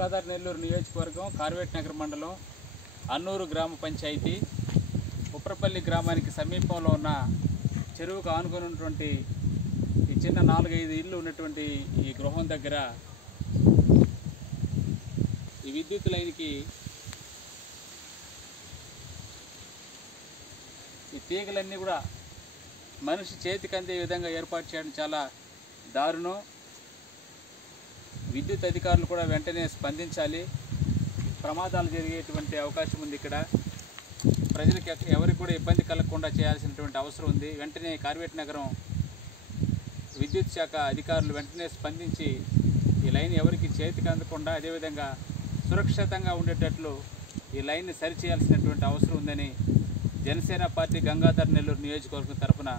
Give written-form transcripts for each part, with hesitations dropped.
గంగాధర్ నెల్లూరు నియోజకవర్గం కార్వేట్ నగర్ మండలం అన్నూరు గ్రామ పంచాయతీ ఉప్రపల్లి గ్రామానికి సమీపంలో ఉన్న చెరువుకు ఆనుకొని ఉన్నటువంటి ఈ చిన్న 4-5 ఇళ్ళు ఉన్నటువంటి ఈ గృహం దగ్గర ఈ విద్యుత్ లైన్కి ఈ తీగలన్నీ కూడా మనిషి చేతికి అందే విధంగా ఏర్పాటు చేయడం చాలా దారుణం. విద్యుత్ అధికారులు కూడా వెంటనే స్పందించాలి. ప్రమాదాలు జరిగేటువంటి అవకాశం ఉంది. ఇక్కడ ప్రజలకు ఎవరికి కూడా ఇబ్బంది కలగకుండా చేయాల్సినటువంటి అవసరం ఉంది. వెంటనే కార్వేట్ నగరం విద్యుత్ శాఖ అధికారులు వెంటనే స్పందించి ఈ లైన్ ఎవరికి చేతికి అందకుండా అదేవిధంగా సురక్షితంగా ఉండేటట్లు ఈ లైన్ని సరిచేయాల్సినటువంటి అవసరం ఉందని జనసేన పార్టీ గంగాధర్ నెల్లూరు నియోజకవర్గం తరఫున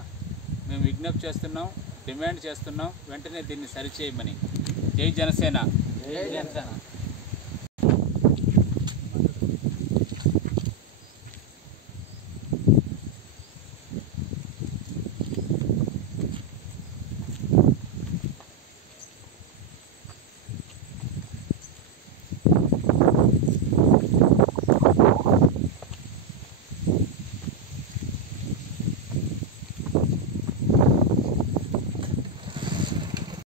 మేము విజ్ఞప్తి చేస్తున్నాం, డిమాండ్ చేస్తున్నాం. వెంటనే దీన్ని సరిచేయమని. జై జనసేన.